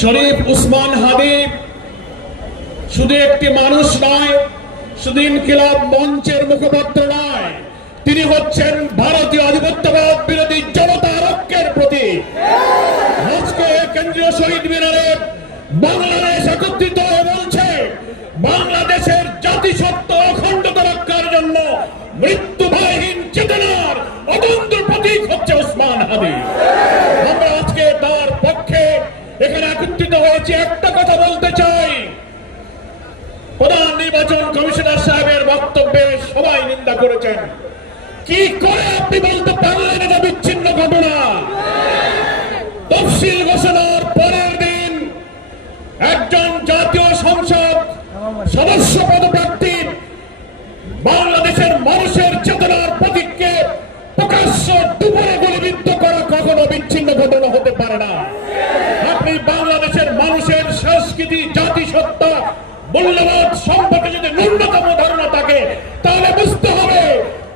শরীফ উসমান হাবিব শুধু একটি মানুষ নয়, শুধু ইনকিলাব মঞ্চের মুখপাত্র নয়, তিনি হচ্ছেন ভারতীয় হয়েছে একটা কথা বলতে চাই। প্রধান নির্বাচন কমিশনার সাহেবের বক্তব্যে সবাই নিন্দা করেছেন। কি করে আপনি বলতে পারলেন সংস্কৃতি জাতিসত্তা মূল্যবোধ সম্পর্কে যদি ন্যূনতম ধারণা থাকে, তাহলে বুঝতে হবে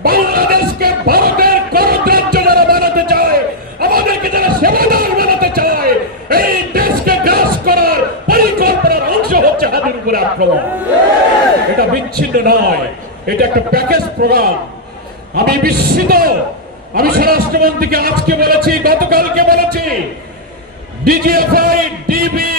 বাংলাদেশকে ভারতের গণরাজ্য যারা বানাতে চায়, আমাদেরকে যারা সেবাদার বানাতে চায়, এই দেশকে গ্রাস করার পরিকল্পনার অংশ হচ্ছে হাতের উপরে আক্রমণ। এটা বিচ্ছিন্ন নয়, এটা একটা প্যাকেজ প্রোগ্রাম। আমি বিস্মিত, আমি স্বরাষ্ট্রমন্ত্রীকে আজকে বলেছি, গতকালকে বলেছি, ডিজিএফআই ডিবিএসবি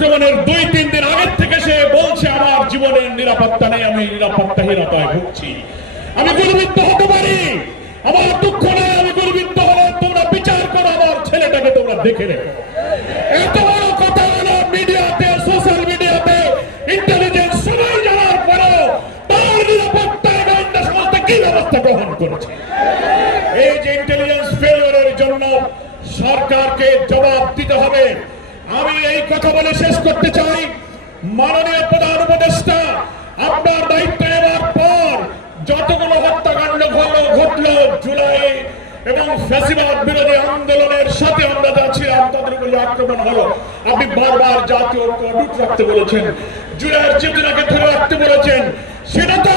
আক্রমণের দুই, তিন দিন আগের থেকে সে বলছে, আমার জীবনের নিরাপত্তা নেই, আমি নিরাপত্তাহীনতায় ভুগছি। আমি গুরুবিদ্ধ হতে পারি। আমার দুঃখ নেই, আমি গুরুবিদ্ধ হলে তোমরা বিচার করো, আমার ছেলেটাকে তোমরা দেখে রেখো। এত বড় কথা হলো মিডিয়াতে, সোশ্যাল মিডিয়াতে, ইন্টেলিজেন্স সবাই জানার পরেও তার নিরাপত্তায় গোয়েন্দা সংস্থা কি ব্যবস্থা গ্রহণ করেছে? এই যে ইন্টেলিজেন্স ফেলিওরের জন্য সরকারকে জবাব দিতে হবে আমি এই কথা বলে শেষ করতে চাই। মাননীয় প্রধান উপদেষ্টা, আপনার দায়িত্ব নেওয়ার পর যতগুলো হত্যাকাণ্ড ঘটলো জুলাই এবং ফ্যাসিবাদ বিরোধী আন্দোলনের সাথে আমরা যা ছিলাম, তাদের উপরে আক্রমণ হলো, আপনি বারবার জাতীয় ঐক্য অটুট রাখতে বলেছেন, জুলাইয়ের চেতনাকে ধরে রাখতে বলেছেন, সেটা তো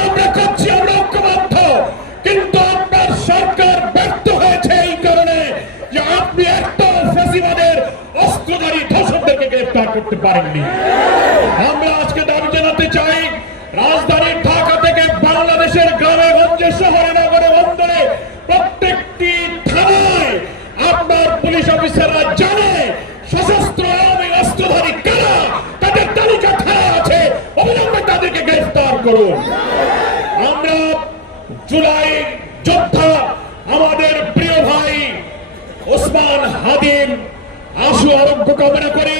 করতে পারেননি। আমরা আজকে দাবি জানাতে চাই রাজধানী ঢাকা থেকে বাংলাদেশের গ্রামে গঞ্জে শহরে নগরে বন্দরে প্রত্যেকটি থানায় আপনার পুলিশ অফিসাররা জানে সশস্ত্র অস্ত্রধারী কারা, তাদের তালিকা আছে, অবিলম্বে তাদেরকে গ্রেফতার করুন। আমরা জুলাই যোদ্ধা আমাদের প্রিয় ভাই ওসমান হাদিম আশু আরোগ্য কামনা করি।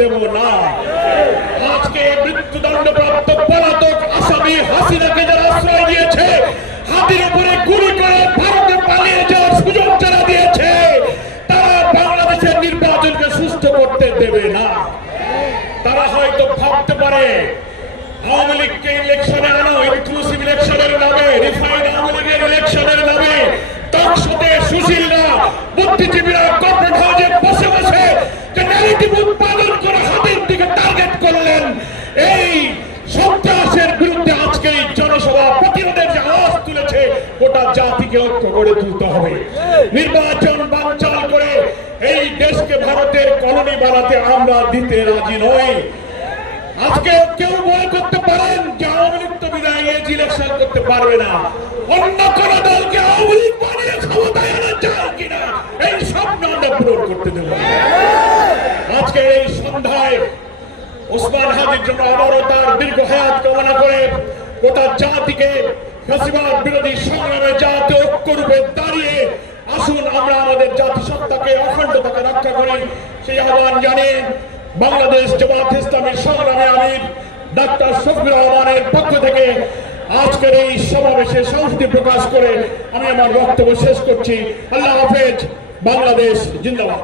দেব না। আজকে মৃত্যুদণ্ড প্রাপ্ত পলাতক আসামি হাসিনাকে যারা আশ্রয় দিয়েছে, হাতির উপরে গুলি করে ভারতে পালিয়ে যাওয়ার সুযোগ যারা দিয়েছে, তারা বাংলাদেশের নির্বাচনকে সুস্থ করতে দেবে না। তারা হয়তো ভাবতে পারে, আওয়ামী লীগকে ইলেকশনে আনো ইনক্লুসিভ ইলেকশনের নামে রিফাইন আওয়ামী লীগের ইলেকশনের নামে তৎসতে সুশীলরা, বুদ্ধিজীবীরা সন্ত্রাসের বিরুদ্ধে আজকে এই জনসভা প্রতিরোধের যে আওয়াজ তুলেছে, গোটা জাতিকে ঐক্য গড়ে তুলতে হবে। নির্বাচন বানচাল করে এই দেশকে ভারতের কলোনি বানাতে আমরা দিতে রাজি নই। আজকে কেউ মনে করতে পারেন যে আওয়ামী লীগ তো বিদায় নিয়েছে ইলেকশন করতে পারবে না। অন্য কোন দলকে আওয়ামী লীগ বানিয়ে ক্ষমতায় আনা যায় কিনা, এই স্বপ্ন আমরা পূরণ করতে দেব। আজকে এই সন্ধ্যায় ওসমান হাজির জন্য আবারও তার দীর্ঘ হায়াত কামনা করে গোটা জাতিকে ফ্যাসিবাদ বিরোধী সংগ্রামে জাতীয় ঐক্যরূপে দাঁড়িয়ে আসুন আমরা আমাদের জাতিসত্তাকে অখণ্ডতাকে রক্ষা করি। সেই আহ্বান জানিয়ে বাংলাদেশ জামাত ইসলামের সংগ্রামে আমির ডাক্তার শফির রহমানের পক্ষ থেকে আজকের এই সমাবেশে সংস্কৃতি প্রকাশ করে আমি আমার বক্তব্য শেষ করছি। আল্লাহ হাফেজ, বাংলাদেশ জিন্দাবাদ।